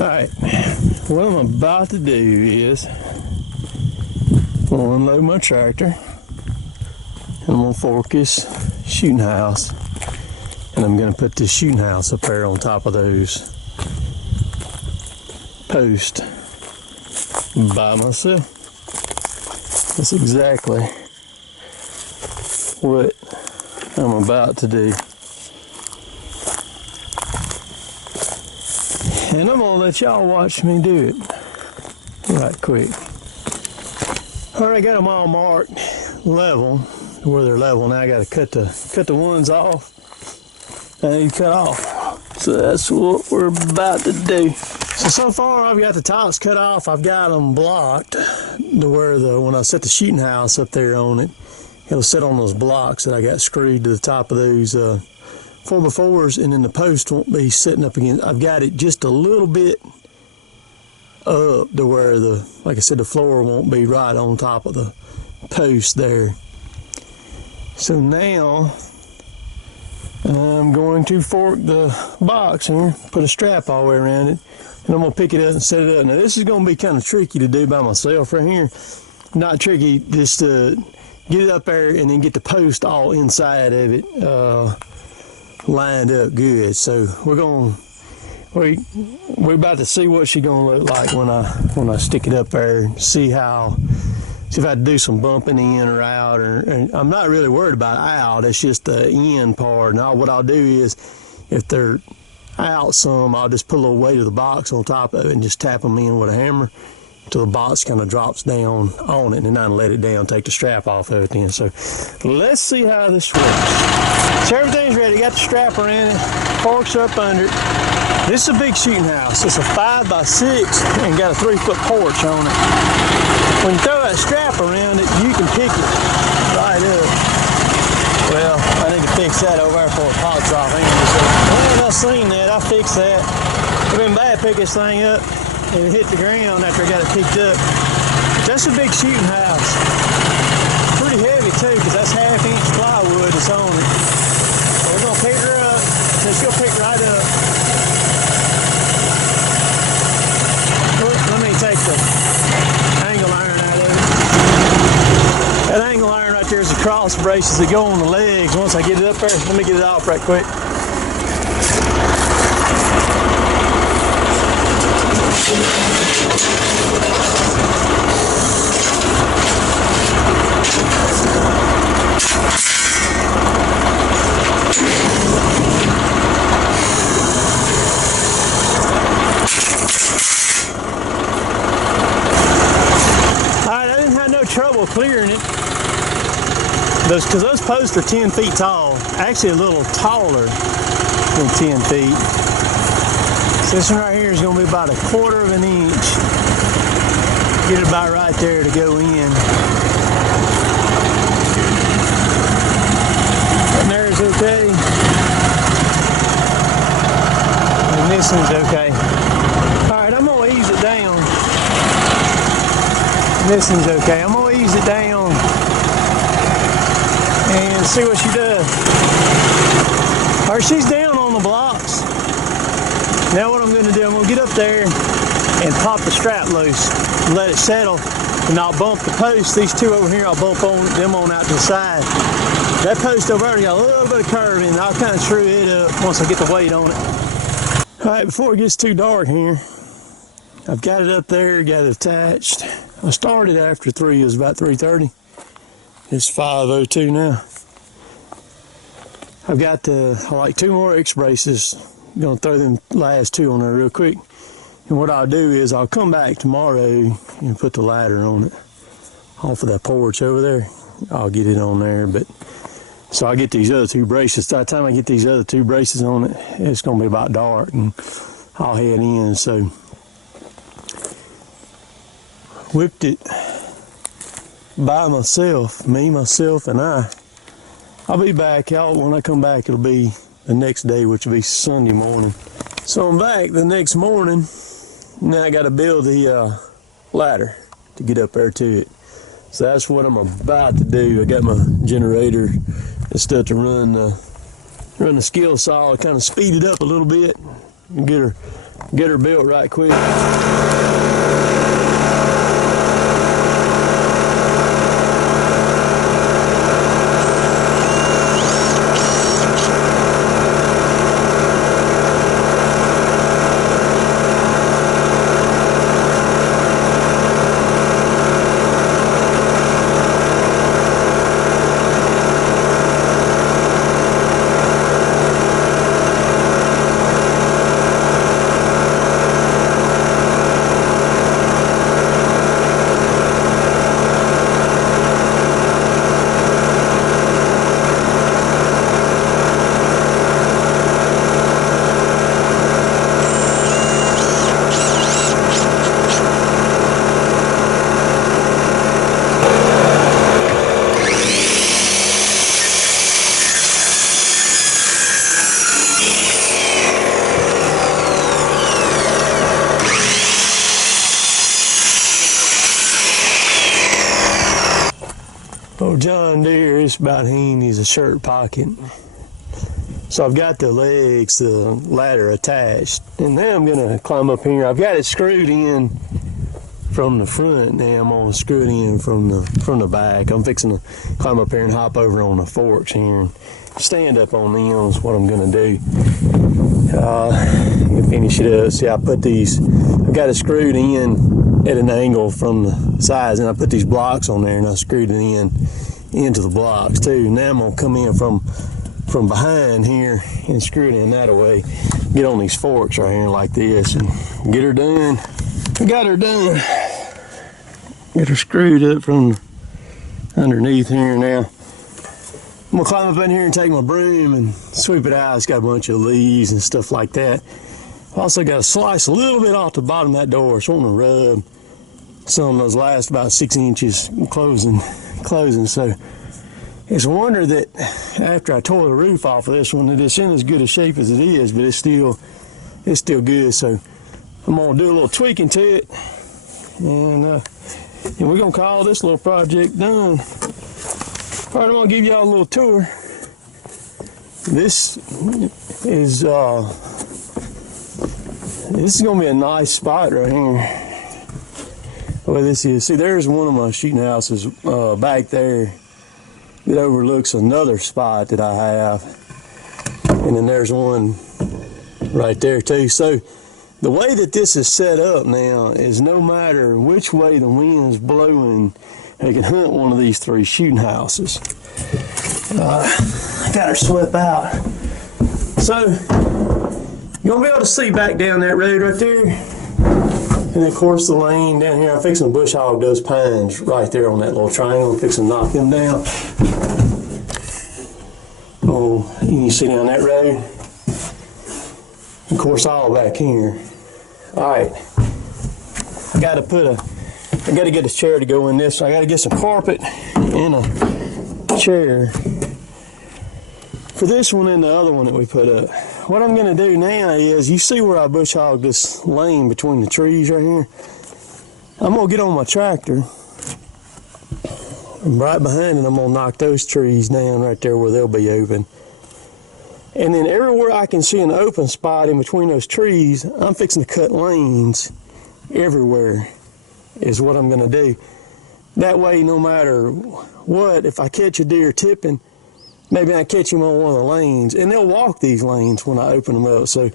Alright, what I'm about to do is I'm going to unload my tractor and I'm going to fork this shooting house, and I'm going to put this shooting house up there on top of those posts by myself. That's exactly what I'm about to do. And I'm gonna let y'all watch me do it right quick. Alright, got them all marked level, where they're level. Now I gotta cut the ones off that need cut off. So that's what we're about to do. So far I've got the tops cut off. I've got them blocked to where when I set the shooting house up there on it, it'll sit on those blocks that I got screwed to the top of those 4x4s, and then the post won't be sitting up against. I've got it just a little bit up to where like I said, the floor won't be right on top of the post there. So now I'm going to fork the box here, put a strap all the way around it, and I'm going to pick it up and set it up. Now this is going to be kind of tricky to do by myself right here. Not tricky, just to get it up there and then get the post all inside of it lined up good. So we're about to see what she's gonna look like when I stick it up there, and see if I have to do some bumping in or out, and I'm not really worried about out. It's just the end part. Now what I'll do is, if they're out some, I'll just put a little weight of the box on top of it and just tap them in with a hammer until the box kind of drops down on it, and then I let it down, take the strap off of it then. So let's see how this works. So everything's ready, got the strap around it, forks up under it. This is a big shooting house. It's a 5x6 and got a 3-foot porch on it. When you throw that strap around it, you can pick it right up. Well, I need to fix that over there before it pops off. Well, I've seen that, I'll fix that. It's been bad picking this thing up and it hit the ground after I got it picked up. That's a big shooting house. Pretty heavy too, because that's 1/2-inch plywood that's on it. So we're gonna pick her up, and she'll pick right up. Let me take the angle iron out of it. That angle iron right there is the cross braces that go on the legs. Once I get it up there, let me get it off right quick. Alright, I didn't have no trouble clearing it, because those posts are 10 feet tall, actually a little taller than 10 feet. So this one right here is going to be about 1/4 inch. Get it about right there to go in. And there's okay. And this one's okay. Alright, I'm going to ease it down. And this one's okay. I'm going to ease it down and see what she does. Alright, she's down on the blocks. Now what I'm going to do, I'm going to get up there and pop the strap loose and let it settle, and I'll bump the post. These two over here, I'll bump them on out to the side. That post over there got a little bit of curve in it. I'll kind of screw it up once I get the weight on it. Alright, before it gets too dark here, I've got it up there, got it attached. I started after 3, it was about 3:30. It's 5:02 now. I've got like 2 more X braces. I'm going to throw them last 2 on there real quick. And what I'll do is I'll come back tomorrow and put the ladder on it off of that porch over there. I'll get it on there, but so I'll get these other 2 braces. By the time I get these other 2 braces on it, it's going to be about dark and I'll head in. So whipped it by myself, myself and I. I'll be back, y'all. When I come back, it'll be the next day, which will be Sunday morning. So I'm back the next morning. Now I got to build the ladder to get up there to it. So that's what I'm about to do. I got my generator and stuff to run the skill saw, kind of speed it up a little bit. get her built right quick. Oh, John Deere, it's about him. He's a shirt pocket. So I've got the legs, the ladder attached, and now I'm gonna climb up here. I've got it screwed in from the front. Now I'm gonna screw it in from the back. I'm fixing to climb up here and hop over on the forks here and stand up on them is what I'm gonna do. Finish it up. See, I put these. I've got it screwed in at an angle from the sides, and I put these blocks on there, and I screwed it into the blocks too. Now I'm gonna come in from behind here and screw it in that way. Get on these forks right here like this and get her done. I got her done. Get her screwed up from underneath here now. I'm gonna climb up in here and take my broom and sweep it out. It's got a bunch of leaves and stuff like that. Also got to slice a little bit off the bottom of that door. So I want to rub some of those last about 6 inches closing. So it's a wonder that after I tore the roof off of this one, that it's in as good a shape as it is, but it's still good. So I'm gonna do a little tweaking to it, and we're gonna call this little project done. All right, I'm gonna give y'all a little tour. This is gonna be a nice spot right here. Where this is, see, there's one of my shooting houses back there. It overlooks another spot that I have, and then there's one right there too. So the way that this is set up now is no matter which way the wind's blowing, they can hunt one of these 3 shooting houses. I got her swept out. So you're gonna be able to see back down that road right there. And of course the lane down here, I'm fixing to bush hog those pines right there on that little triangle. I'm fixing to knock them down. Oh, you can see down that road. Of course, all back here. All right, I got to get a chair to go in this. So I got to get some carpet and a chair for this one and the other one that we put up. What I'm going to do now is, you see where I bush hogged this lane between the trees right here? I'm going to get on my tractor. And right behind it, I'm going to knock those trees down right there where they'll be open. And then everywhere I can see an open spot in between those trees, I'm fixing to cut lanes everywhere is what I'm going to do. That way, no matter what, if I catch a deer tipping, maybe I catch him on one of the lanes, and they'll walk these lanes when I open them up. So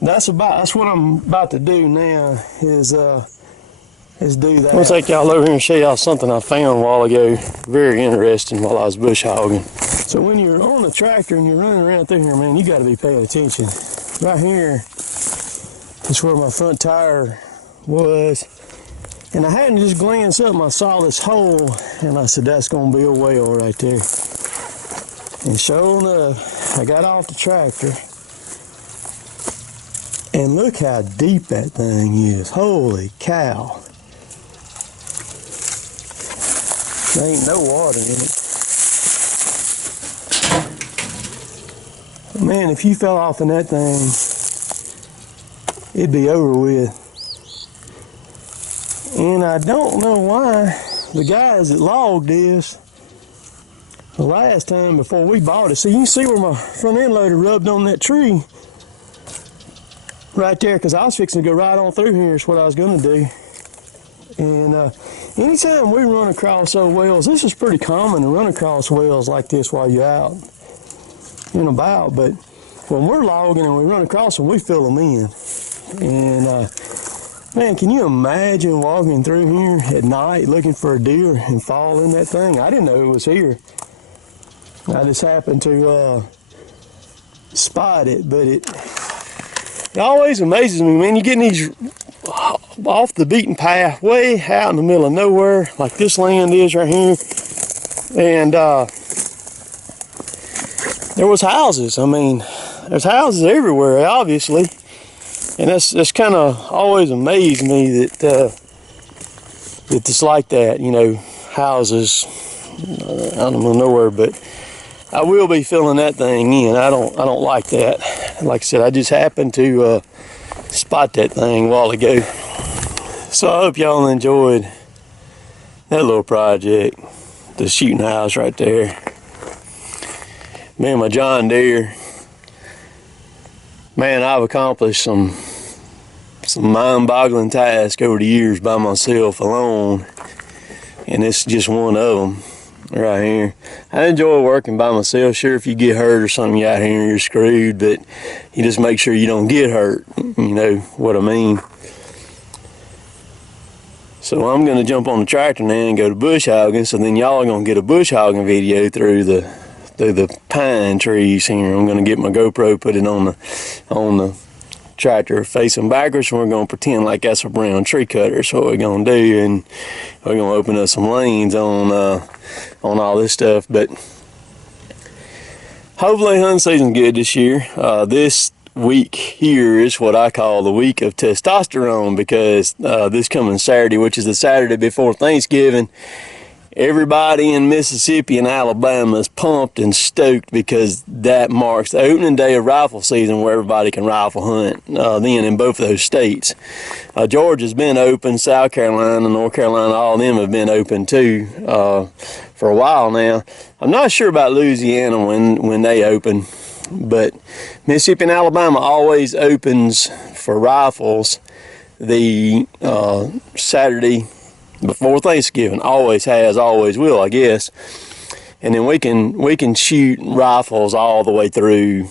that's what I'm about to do now is do that. I'm gonna take y'all over here and show y'all something I found a while ago. Very interesting while I was bush hogging. So when you're on the tractor and you're running around through here, man, you got to be paying attention. Right here is where my front tire was, and I hadn't just glanced up and I saw this hole, and I said, that's gonna be a whale right there. And sure enough, I got off the tractor, and look how deep that thing is. Holy cow. There ain't no water in it. Man, if you fell off in that thing, it'd be over with. And I don't know why the guys that logged this the last time before we bought it. See, you can see where my front end loader rubbed on that tree. right there, because I was fixing to go right on through here is what I was going to do. And anytime we run across old wells, this is pretty common to run across wells like this while you're out and about, but when we're logging and we run across them, we fill them in. And man, can you imagine walking through here at night looking for a deer and fall in that thing? I didn't know it was here. I just happened to spot it, but it always amazes me, man. You get these off the beaten path, way out in the middle of nowhere, like this land is right here. And there was houses. I mean, there's houses everywhere, obviously. And that's kind of always amazed me that it's like that, you know, houses out in the middle of nowhere. But I will be filling that thing in. I don't like that. Like I said, I just happened to spot that thing a while ago. So I hope y'all enjoyed that little project, the shooting house right there. Me and my John Deere. Man, I've accomplished some mind-boggling tasks over the years by myself alone, and it's just one of them right here. I enjoy working by myself. Sure, if you get hurt or something, you're out here and you're screwed, but you just make sure you don't get hurt. You know what I mean? So I'm gonna jump on the tractor now and go to bush hogging. So then y'all are gonna get a bush hogging video through the pine trees here. I'm gonna get my GoPro, put it on the tractor facing backwards, and we're gonna pretend like that's a brown tree cutter. That's what we're gonna do, and we're gonna open up some lanes on all this stuff. But hopefully hunting season's good this year. This week here is what I call the week of testosterone, because this coming Saturday, which is the Saturday before Thanksgiving, everybody in Mississippi and Alabama is pumped and stoked, because that marks the opening day of rifle season, where everybody can rifle hunt then in both of those states. Georgia's been open, South Carolina, North Carolina, all of them have been open too for a while now. I'm not sure about Louisiana when they open, but Mississippi and Alabama always opens for rifles the Saturday before Thanksgiving. Always has, always will, I guess. And then we can shoot rifles all the way through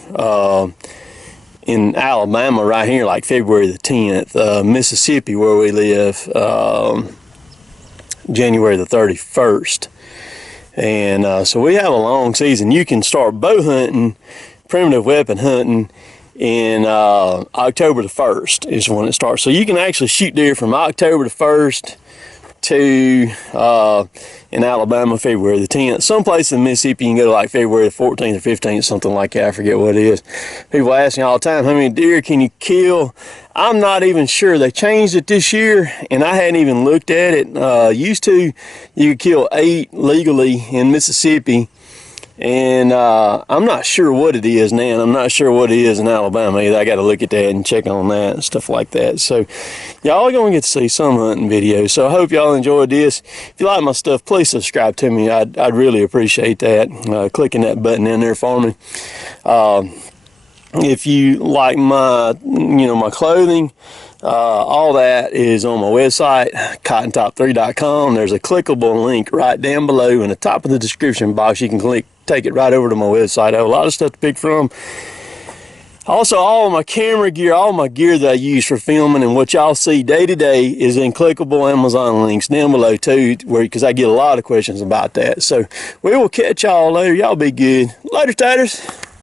in Alabama right here, like February the 10th. Mississippi, where we live, January the 31st. And so we have a long season. You can start bow hunting, primitive weapon hunting, in October the 1st is when it starts. So you can actually shoot deer from October the 1st to in Alabama February the 10th. Some places in Mississippi you can go to like February the 14th or 15th, something like that. I forget what it is. People ask me all the time, how many deer can you kill? I'm not even sure. They changed it this year, and I hadn't even looked at it. Used to, you could kill 8 legally in Mississippi, and I'm not sure what it is now, and I'm not sure what it is in Alabama either. I got to look at that and check on that and stuff like that. So y'all are going to get to see some hunting videos. So I hope y'all enjoyed this. If you like my stuff, please subscribe to me. I'd really appreciate that. Clicking that button in there for me. If you like my clothing, all that is on my website, cottontop3.com. There's a clickable link right down below in the top of the description box. You can take it right over to my website. I have a lot of stuff to pick from. Also, all of my camera gear, all my gear that I use for filming and what y'all see day to day is in clickable Amazon links down below too, because I get a lot of questions about that. So we will catch y'all later. Y'all be good. Later, taters.